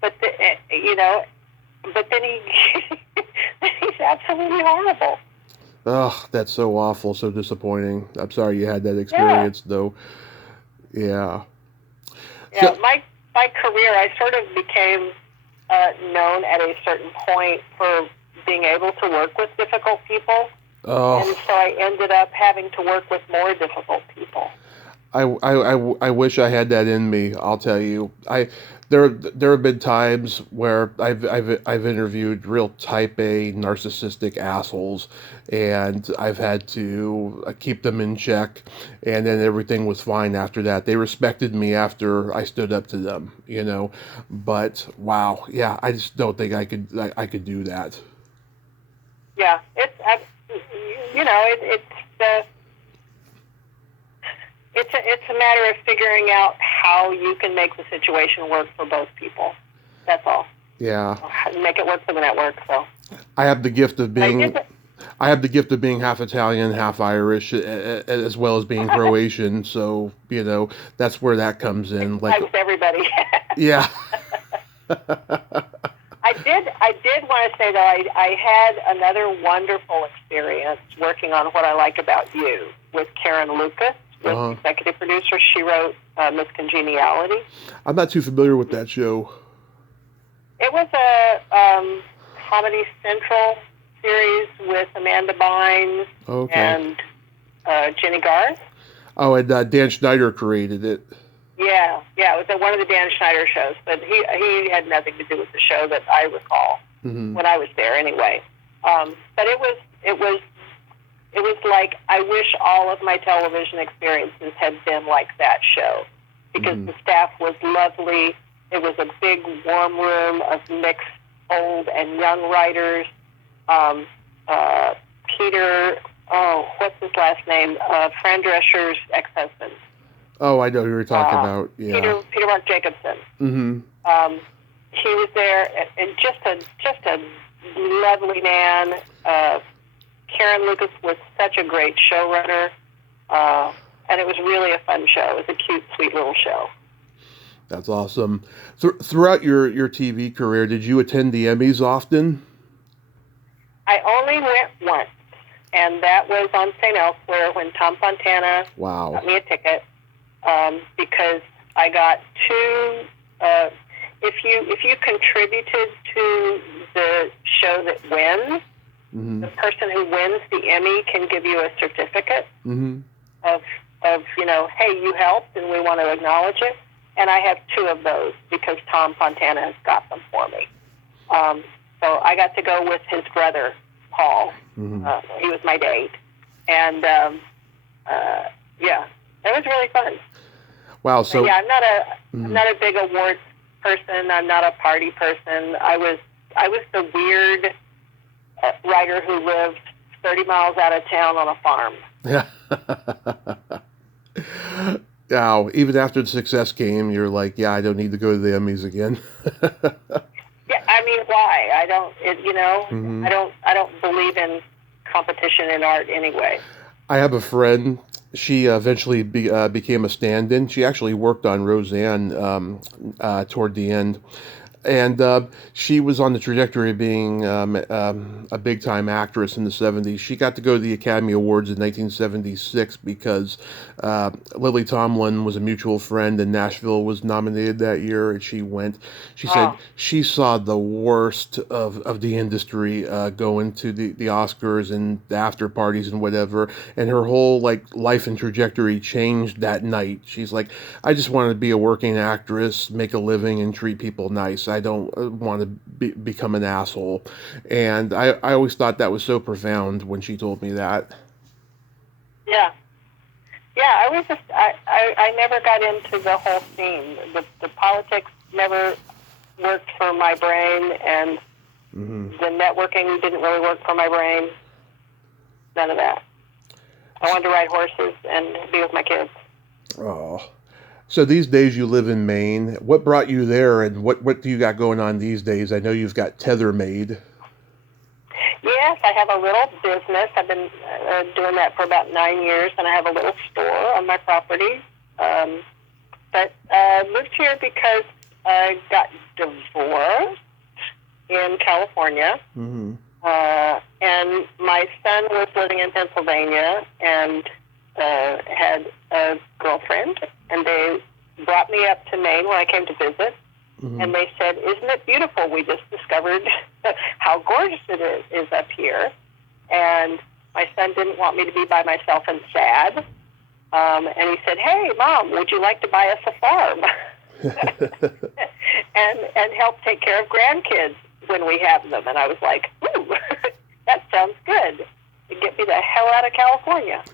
But then he's absolutely horrible. Oh, that's so awful, so disappointing. I'm sorry you had that experience, though. Yeah. Yeah, so, my career, I sort of became known at a certain point for being able to work with difficult people. Oh. And so I ended up having to work with more difficult people. I wish I had that in me. I'll tell you. There have been times where I've interviewed real type A narcissistic assholes, and I've had to keep them in check, and then everything was fine after that. They respected me after I stood up to them, But wow, yeah, I just don't think I could do that. Yeah, It's a matter of figuring out how you can make the situation work for both people. That's all. Yeah. Make it work for the network. So. I have the gift of being half Italian, half Irish, as well as being Croatian. So that's where that comes in. Like everybody. Yeah. I did want to say though, I had another wonderful experience working on What I Like About You with Karen Lucas. Was executive producer. She wrote Miss Congeniality. I'm not too familiar with that show. It it was a Comedy Central series with Amanda Bynes and Jenny Garth. Oh, and Dan Schneider created it. Yeah, it was one of the Dan Schneider shows, but he had nothing to do with the show that I recall when I was there anyway. But it was like, I wish all of my television experiences had been like that show, because the staff was lovely. It was a big warm room of mixed old and young writers. Peter, what's his last name? Fran Drescher's ex-husband. Oh, I know who you're talking about. Yeah. Peter Mark Jacobson. He was there, and just a lovely man. Karen Lucas was such a great showrunner, and it was really a fun show. It was a cute, sweet little show. That's awesome. Throughout your TV career, did you attend the Emmys often? I only went once, and that was on St. Elsewhere when Tom Fontana got me a ticket, because I got two. If you contributed to the show that wins, the person who wins the Emmy can give you a certificate of hey, you helped and we want to acknowledge it. And I have two of those because Tom Fontana has got them for me. So I got to go with his brother, Paul. He was my date. And, it was really fun. Wow. So yeah, I'm not a big awards person. I'm not a party person. I was the weird writer who lived 30 miles out of town on a farm. Yeah. Now, even after the success came, you're like, yeah, I don't need to go to the Emmys again. Yeah, I mean, why? I don't believe in competition in art anyway. I have a friend. She eventually became a stand-in. She actually worked on Roseanne toward the end. And she was on the trajectory of being a big-time actress in the 70s. She got to go to the Academy Awards in 1976 because Lily Tomlin was a mutual friend, and Nashville was nominated that year, and she went. She said she saw the worst of the industry going to the Oscars and the after parties and whatever, and her whole life and trajectory changed that night. She's like, I just wanted to be a working actress, make a living, and treat people nice. I don't want to become an asshole. And I always thought that was so profound when she told me that. Yeah, I never got into the whole scene. The politics never worked for my brain, and the networking didn't really work for my brain. None of that. I wanted to ride horses and be with my kids. Oh. So these days you live in Maine. What brought you there, and what do you got going on these days? I know you've got Tether Made. Yes, I have a little business. I've been doing that for about 9 years, and I have a little store on my property. But I moved here because I got divorced in California, and my son was living in Pennsylvania and had a girlfriend, and they brought me up to Maine when I came to visit, and they said, isn't it beautiful? We just discovered how gorgeous it is up here. And my son didn't want me to be by myself and sad. And he said, hey, Mom, would you like to buy us a farm? and help take care of grandkids when we have them. And I was like, ooh, that sounds good. Get me the hell out of California.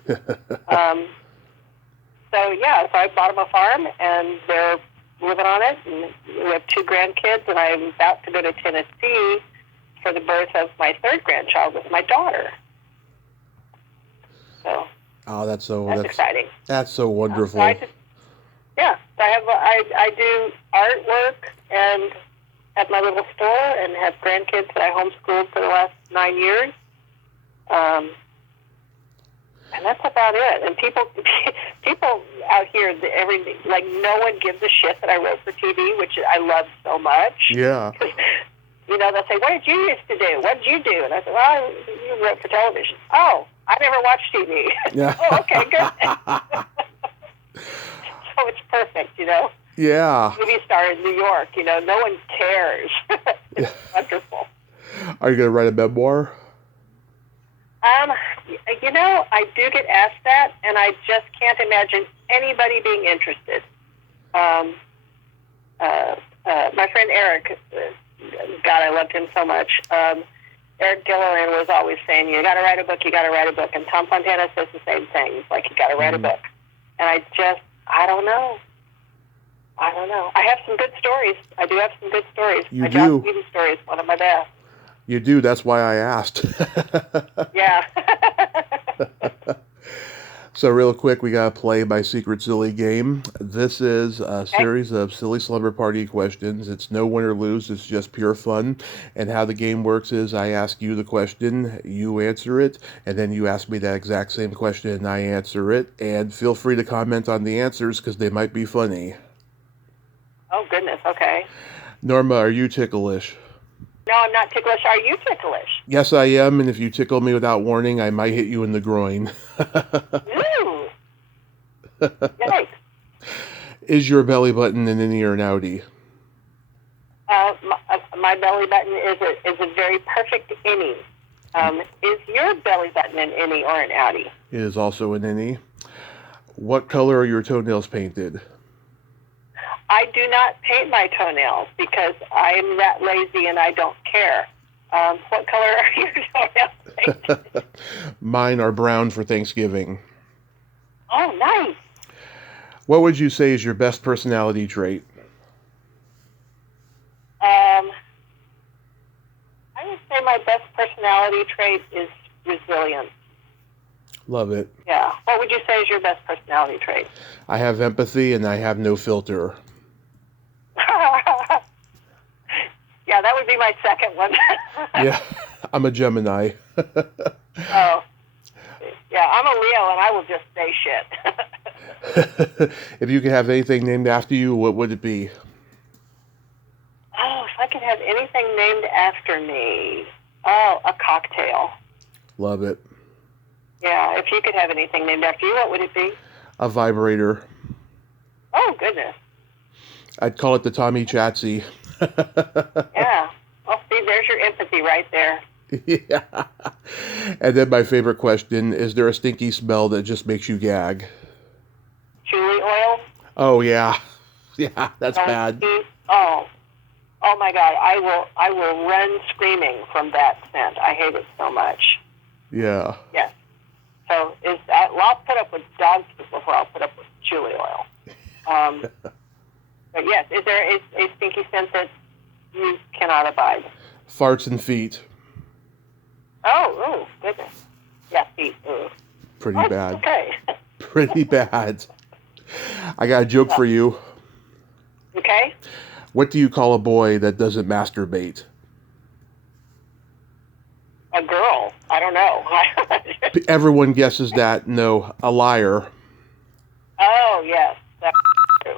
So I bought them a farm, and they're living on it. And we have 2 grandkids, and I'm about to go to Tennessee for the birth of my 3rd grandchild with my daughter. So, that's exciting. That's so wonderful. I do artwork and have my little store, and have grandkids that I homeschooled for the last 9 years. And that's about it. And people out here, no one gives a shit that I wrote for TV, which I love so much. Yeah. They'll say, what did you used to do? What did you do? And I said, well, you wrote for television. Oh, I never watched TV. Yeah. Oh, okay, good. So it's perfect, Yeah. Movie star in New York, no one cares. Are you going to write a memoir? Um, I do get asked that, and I just can't imagine anybody being interested. My friend Eric, God, I loved him so much. Eric Gilliland was always saying, you got to write a book, you got to write a book. And Tom Fontana says the same thing. He's like, you got to write a book. And I don't know. I have some good stories. I do have some good stories. You do. John Stevens story is one of my best. You do. That's why I asked. Yeah. So real quick, we got to play my secret silly game. This is a series of silly slumber party questions. It's no win or lose. It's just pure fun. And how the game works is I ask you the question, you answer it, and then you ask me that exact same question and I answer it. And feel free to comment on the answers because they might be funny. Oh, goodness. Okay. Norma, are you ticklish? No, I'm not ticklish. Are you ticklish? Yes, I am. And if you tickle me without warning, I might hit you in the groin. Ooh. Yikes. Is your belly button an innie or an outie? My belly button is a very perfect innie. Is your belly button an innie or an outie? It is also an innie. What color are your toenails painted? I do not paint my toenails because I am that lazy and I don't care. What color are your toenails painted? Mine are brown for Thanksgiving. Oh, nice. What would you say is your best personality trait? I would say my best personality trait is resilience. Love it. Yeah. What would you say is your best personality trait? I have empathy and I have no filter. Yeah, that would be my second one. Yeah, I'm a Gemini. Oh. Yeah, I'm a Leo and I will just say shit. If you could have anything named after you, what would it be? Oh, if I could have anything named after me. Oh, a cocktail. Love it. Yeah, if you could have anything named after you, what would it be? A vibrator. Oh, goodness. I'd call it the Tommy Chatsy. Yeah. Well, see, there's your empathy right there. Yeah. And then my favorite question, is there a stinky smell that just makes you gag? Chili oil? Oh, yeah. Yeah, that's bad. Oh my God. I will run screaming from that scent. I hate it so much. Yeah. Yes. So I'll put up with dog poop before I'll put up with chili oil. But yes, is there a stinky scent that you cannot abide? Farts and feet. Oh, goodness. Yeah, feet. Ooh. Pretty bad. Okay. Pretty bad. I got a joke for you. Okay. What do you call a boy that doesn't masturbate? A girl. I don't know. Everyone guesses that. No, a liar. Oh, yes. That's true.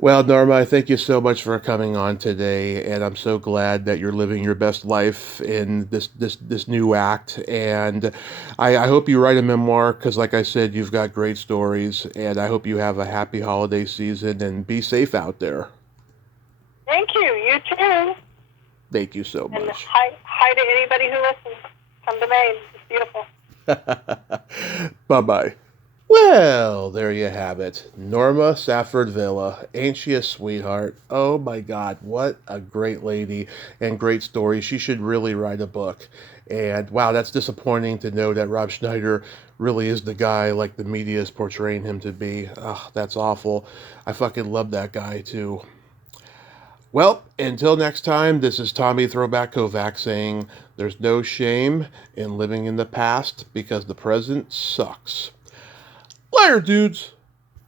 Well, Norma, I thank you so much for coming on today, and I'm so glad that you're living your best life in this new act. And I hope you write a memoir because, like I said, you've got great stories, and I hope you have a happy holiday season and be safe out there. Thank you. You too. Thank you so much. And hi to anybody who listens. Come to Maine. It's beautiful. Bye-bye. Well, there you have it. Norma Safford Vela. Ain't she a sweetheart? Oh my God, what a great lady and great story. She should really write a book. And wow, that's disappointing to know that Rob Schneider really is the guy like the media is portraying him to be. Oh, that's awful. I fucking love that guy too. Well, until next time, this is Tommy Throwback Kovac saying there's no shame in living in the past because the present sucks. Later, dudes.